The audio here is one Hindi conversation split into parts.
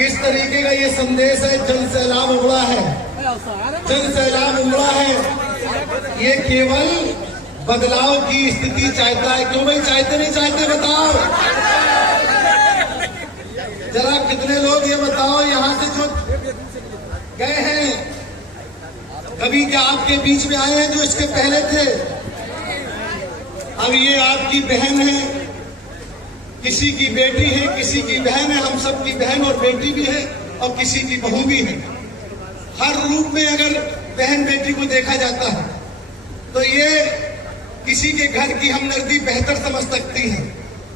किस तरीके का ये संदेश है, जन सैलाब उमड़ा है, जन सैलाब उमड़ा है। ये केवल बदलाव की स्थिति चाहता है। क्यों भाई चाहते नहीं चाहते बताओ जरा, कितने लोग ये बताओ यहाँ से जो गए हैं, कभी क्या आपके बीच में आए हैं जो इसके पहले थे? अब ये आपकी बहन है, किसी की बेटी है, किसी की बहन है, हम सब की बहन और बेटी भी है और किसी की बहू भी है। हर रूप में अगर बहन बेटी को देखा जाता है तो ये किसी के घर की हमदर्दी बेहतर समझ सकती है,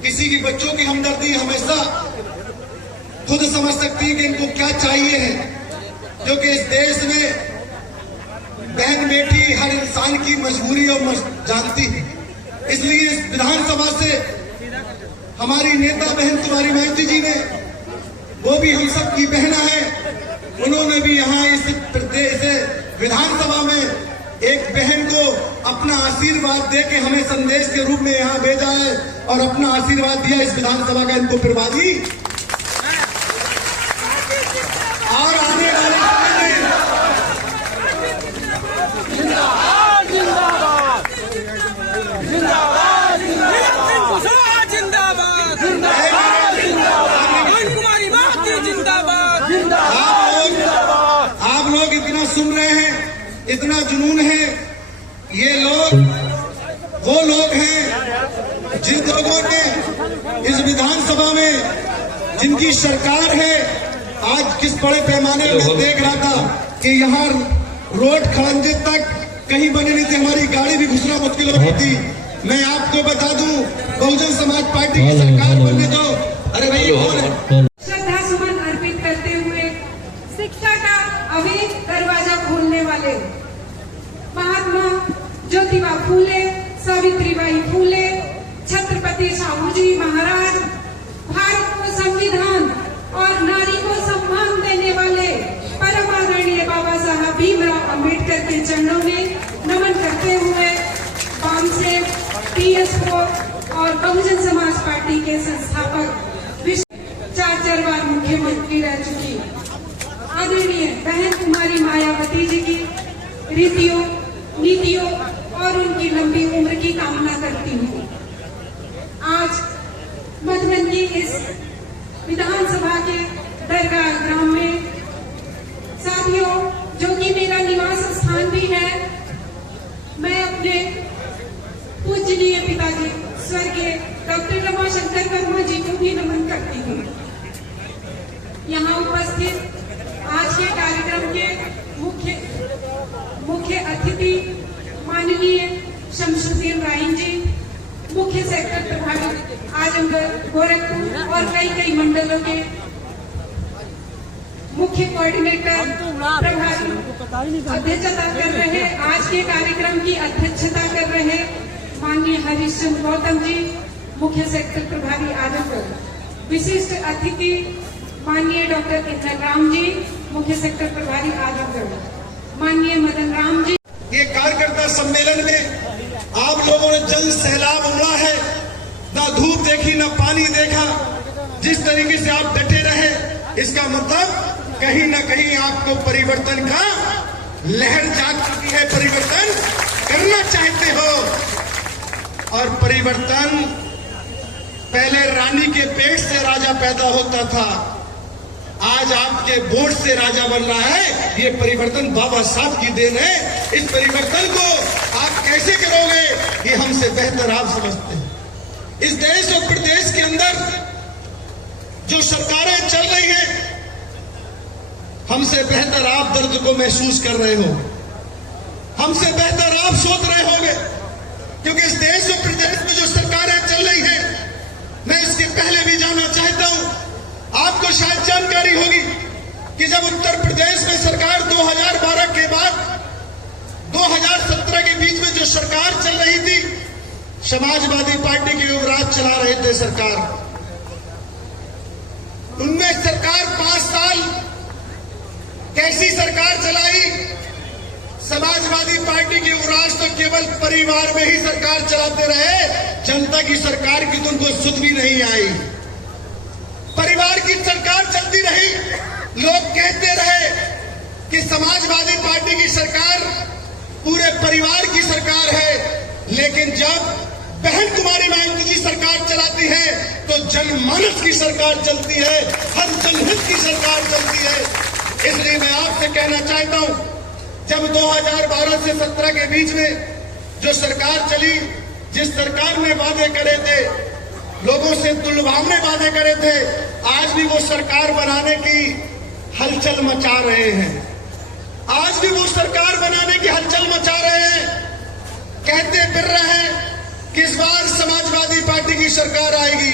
किसी के बच्चों की हमदर्दी हमेशा खुद समझ सकती है कि इनको क्या चाहिए है, क्योंकि इस देश में बहन बेटी हर इंसान की मजबूरी और जानती है। इसलिए इस विधानसभा से हमारी नेता बहन कुमारी माइती जी ने, वो भी हम सब की बहना है, उन्होंने भी यहाँ इस प्रदेश विधानसभा में एक बहन को अपना आशीर्वाद दे के हमें संदेश के रूप में यहाँ भेजा है और अपना आशीर्वाद दिया इस विधानसभा का इनको प्रभावी और आने वाले आप लोग इतना सुन रहे हैं, इतना जुनून है। ये लोग वो लोग हैं जिन लोगों ने इस विधानसभा में जिनकी सरकार है। आज किस बड़े पैमाने में देख रहा था कि यहाँ रोड खड़ंजे तक कहीं बनी नहीं थी, हमारी गाड़ी भी घुसना मुश्किल हो गई थी। मैं आपको बता दूं, बहुजन समाज पार्टी की सरकार बनने दो। अरे भाई श्रद्धा सुमन अर्पित करते हुए शिक्षा का अवैध दरवाजा खोलने वाले महात्मा ज्योतिबा फूले, सावित्रीबाई फूले, छत्रपति शाहूजी महाराज, भारत को संविधान और नारी को सम्मान देने वाले परम आदरणीय बाबा साहब भीमराव अम्बेडकर के चरणों में नमन करते हुए वाम से PS4 और बहुजन समाज पार्टी के संस्थापक, चार बार मुख्यमंत्री रह चुकी आदरणीय बहन कुमारी मायावती जी की रीतियों, नीतियों और उनकी लंबी उम्र की कामना करती हूँ। आज मधुबन की इस विधानसभा के दरगाह ग्राम में साथियों, जो कि मेरा निवास स्थान भी है, मैं अपने पूजनीय पिताजी स्वर्गीय डॉक्टर रमाशंकर वर्मा जी को भी नमन करती हूँ। यहाँ उपस्थित आज के कार्यक्रम के मुख्य अतिथि माननीय शमशुद्दीन राइन जी, मुख्य सेक्टर प्रभारी आजमगढ़, गोरखपुर और कई मंडलों के मुख्य कोऑर्डिनेटर प्रभारी अध्यक्षता कर रहे, आज के कार्यक्रम की अध्यक्षता कर रहे माननीय हरीश चंद्र गौतम जी, मुख्य सेक्टर प्रभारी आजमगढ़। विशिष्ट अतिथि माननीय डॉक्टर इंदर राम जी, मुख्य सेक्टर प्रभारी आजमगढ़। माननीय मदन राम जी, ये कार्यकर्ता सम्मेलन में आप लोगों ने जन सैलाब उमड़ा है, ना धूप देखी ना पानी देखा। जिस तरीके से आप डटे रहे, इसका मतलब कहीं ना कहीं आपको परिवर्तन का लहर जाग चुकी है, परिवर्तन करना चाहते हो। और परिवर्तन पहले रानी के पेट से राजा पैदा होता था, आज आपके वोट से राजा बन रहा है। ये परिवर्तन बाबा साहब की देन है। इस परिवर्तन को आप कैसे करोगे, ये हमसे बेहतर आप समझते हैं। इस देश और प्रदेश के अंदर जो सरकारें चल रही हैं, हमसे बेहतर आप दर्द को महसूस कर रहे हो, हमसे बेहतर आप सोच रहे होंगे, क्योंकि इस देश और प्रदेश में जो सरकारें चल रही हैं, मैं इसके पहले भी जानना चाहता हूं। आपको शायद जानकारी होगी कि जब उत्तर प्रदेश में सरकार 2012 के बाद 2017 के बीच में जो सरकार चल रही थी, समाजवादी पार्टी के युवराज चला रहे थे सरकार। उनने सरकार 5 साल कैसी सरकार चलाई? समाजवादी पार्टी के युवराज तो केवल परिवार में ही सरकार चलाते रहे, जनता की सरकार की तो उनको सुध भी नहीं आई। परिवार की सरकार चलती रही, परिवार की सरकार है, लेकिन जब बहन कुमारी मायावती जी सरकार चलाती है तो जनमानस की सरकार चलती है, हर जनहित की सरकार चलती है। इसलिए मैं आपसे कहना चाहता हूं, जब 2012 से 17 के बीच में जो सरकार चली, जिस सरकार ने वादे करे थे, लोगों से तुलवाने वादे करे थे, आज भी वो सरकार बनाने की हलचल मचा रहे हैं। आज भी वो सरकार बनाने की हलचल मचा रहे हैं। कहते फिर रहे हैं कि इस बार समाजवादी पार्टी की सरकार आएगी,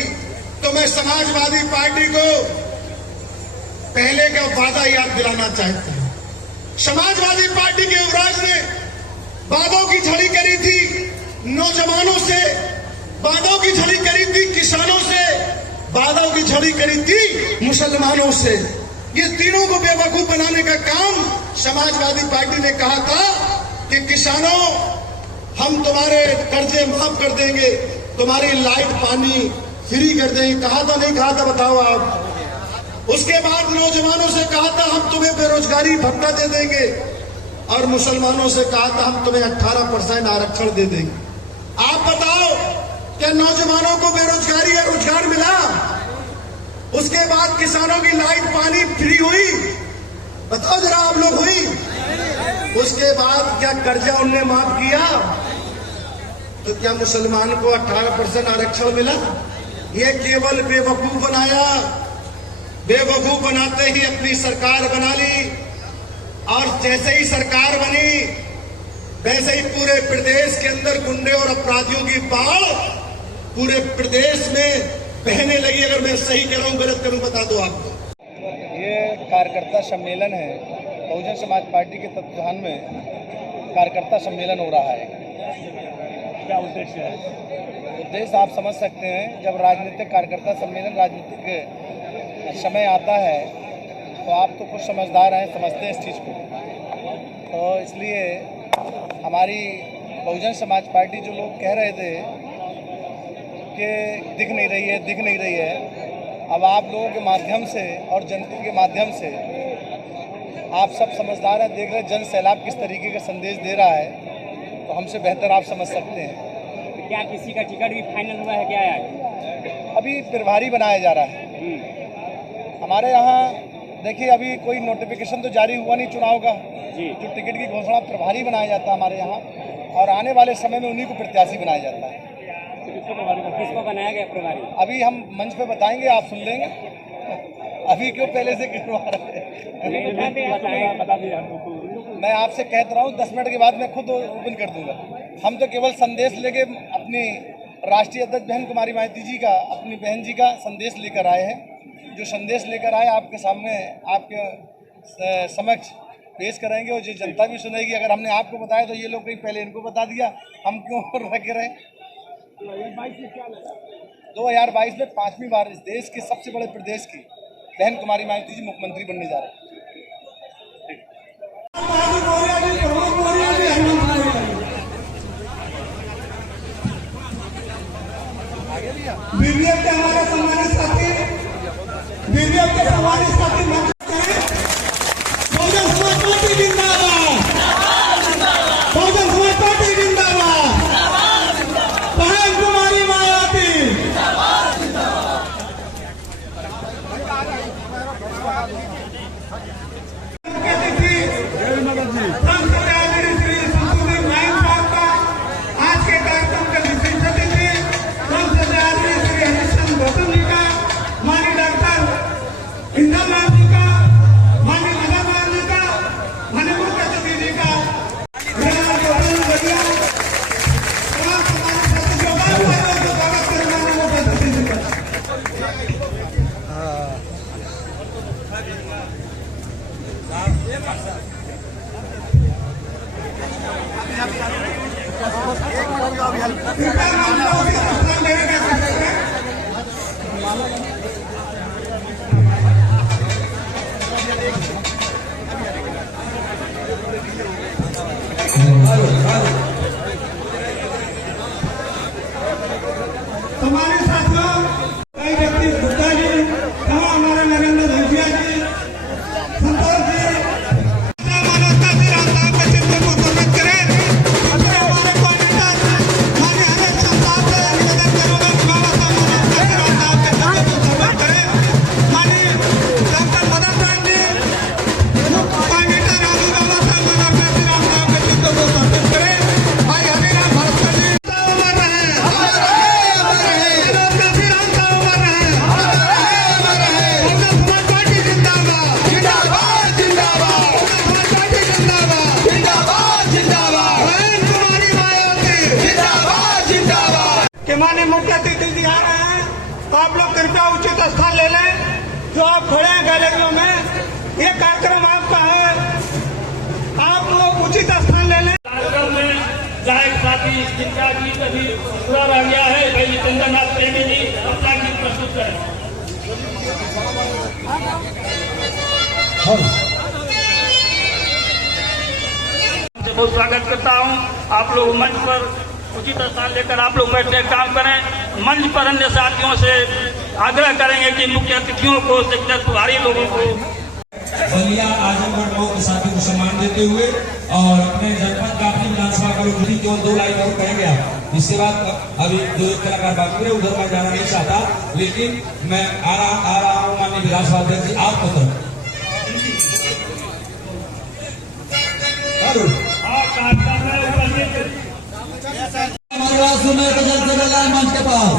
तो मैं समाजवादी पार्टी को पहले का वादा याद दिलाना चाहता हूं। समाजवादी पार्टी के युवराज ने वादों की झड़ी करी थी नौजवानों से, वादों की झड़ी करी थी किसानों से, वादों की झड़ी करी थी मुसलमानों से। ये तीनों को बेवकूफ बनाने का काम समाजवादी पार्टी ने कहा था कि किसानों, हम तुम्हारे कर्जे माफ कर देंगे, तुम्हारी लाइट पानी फ्री कर देंगे। कहा था नहीं कहा था, बताओ आप। उसके बाद नौजवानों से कहा था हम तुम्हें बेरोजगारी भत्ता दे देंगे, और मुसलमानों से कहा था हम तुम्हें 18% आरक्षण दे देंगे। आप बताओ, क्या नौजवानों को बेरोजगारी या रोजगार मिला? उसके बाद किसानों की लाइट पानी फ्री हुई? बताओ जरा आप लोग, हुई? उसके बाद क्या कर्जा उनने माफ किया? तो क्या मुसलमान को 18% आरक्षण मिला? ये केवल बेवकूफ बनाया, बेवकूफ बनाते ही अपनी सरकार बना ली, और जैसे ही सरकार बनी वैसे ही पूरे प्रदेश के अंदर गुंडे और अपराधियों की बाढ़ पूरे प्रदेश में बहने लगी। अगर मैं सही कह रहा हूं, गलत करूं, बता दो आपको। ये कार्यकर्ता सम्मेलन है, बहुजन समाज पार्टी के तत्वाधान में कार्यकर्ता सम्मेलन हो रहा है। क्या उद्देश्य है? उद्देश्य आप समझ सकते हैं, जब राजनीतिक कार्यकर्ता सम्मेलन राजनीतिक समय आता है तो आप तो कुछ समझदार हैं, समझते हैं इस चीज़ को। तो इसलिए हमारी बहुजन समाज पार्टी, जो लोग कह रहे थे कि दिख नहीं रही है, अब आप लोगों के माध्यम से और जनता के माध्यम से आप सब समझदार हैं, देख रहे हैं जन सैलाब किस तरीके का संदेश दे रहा है, तो हमसे बेहतर आप समझ सकते हैं। तो क्या किसी का टिकट भी फाइनल हुआ है क्या? है अभी प्रभारी बनाया जा रहा है हमारे यहाँ। देखिए, अभी कोई नोटिफिकेशन तो जारी हुआ नहीं चुनाव का, जो टिकट की घोषणा प्रभारी बनाया जाता है हमारे यहाँ, और आने वाले समय में उन्हीं को प्रत्याशी बनाया जाता है। किसको बनाया गया प्रभारी? अभी हम मंच पे बताएंगे, आप सुन लेंगे। अभी क्यों पहले से गिरवा रहे हैं? मैं आपसे कहता रहा हूँ, 10 मिनट के बाद मैं खुद ओपन कर दूंगा। हम तो केवल संदेश लेके अपनी राष्ट्रीय अध्यक्ष बहन कुमारी मायावती जी का, अपनी बहन जी का संदेश लेकर आए हैं। जो संदेश लेकर आए आपके सामने, आपके समक्ष पेश करेंगे, और जो जनता भी सुनेगी। अगर हमने आपको बताया तो ये लोग कहीं पहले इनको बता दिया, हम क्यों रखे रहे? 2022 में 5वीं बार इस देश के सबसे बड़े प्रदेश की बहन कुमारी मायावती जी मुख्यमंत्री बनने जा रहे हैं। बीबीएफ के हमारे सम्मानित साथी, बीबीएफ के सम्मानित साथी बहुजन समाज पार्टी जिंदाबाद, बहुजन समाज पार्टी जिंदाबाद, बहन कुमारी मायावती श्री संतोष नायक साहब का आज के कार्यक्रम का विशेष अतिथि श्री हरिश्चंद्र गौतम जी का, माननीय डॉक्टर इंदिरा मैम जी का, माननीय मदन मैम जी का, माननीय मुख्य अतिथि जी का, तमाम सम्मानित सदस्यों का स्वागत करना है मुख्य अतिथि जी का। हमारे साथियों, कई व्यक्ति गुप्ता जी, हमारे नरेंद्र भैया जी, संतोष जी, मानवता से रास्ता का चित्र को समझ करें। ये कार्यक्रम आपका है, आप लोग उचित स्थान ले लें। कार्यक्रम में गायक साथी जिनका गीत अभी पूरा रह गया है, भाई चंद्रनाथ प्रेमी जी अपना गीत प्रस्तुत करें। बहुत स्वागत करता हूं। आप लोग मंच पर उचित स्थान लेकर आप लोग बैठ के काम करें। मंच पर अन्य साथियों से आग्रह करेंगे कि मुख्य अतिथियों को, सेक्टर प्रभारी लोगों को बलिया आजमगढ़ मऊ के साथियों को सम्मान देते हुए और अपने जनपद काफी विधानसभा का लोग केवल 2 लाइन और कहेंगे आप। इसके बाद अभी 2 कलाकार बाकी रहे, उधर मैं जाना नहीं चाहता, लेकिन मैं आ रहा हूँ माननीय विधानसभा अध्यक्ष जी आपको तरफ। मंच के पास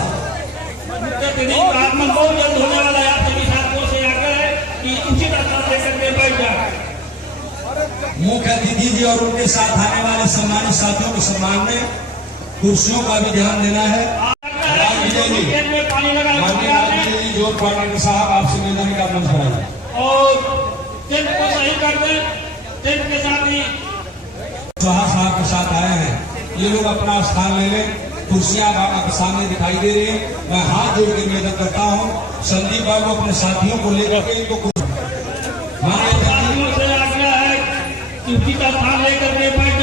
आगमन बहुत जल्द होने वाला है। आप सभी साथियों से आग्रह है कि उचित स्थान लेकर के बैठ जाए। मुख्य अतिथि जी और उनके साथ आने वाले सम्मानित साथियों के सम्मान में कुर्सियों का भी ध्यान देना है। पानी लगा माननीय जोर पाटिल साहब आपसे निवेदन का मंच बनाइए और टेंट को सही कर दें। टेंट के साथ ही साहब के साथ आए हैं, ये लोग अपना स्थान ले लें। कुर्सियां आपके सामने दिखाई दे रही है। मैं हाथ जोड़ के निवेदन करता हूं संदीप बाबू अपने साथियों को लेकर के इनको साथियों से आग्रह है कि उचित स्थान लेकर के बैठ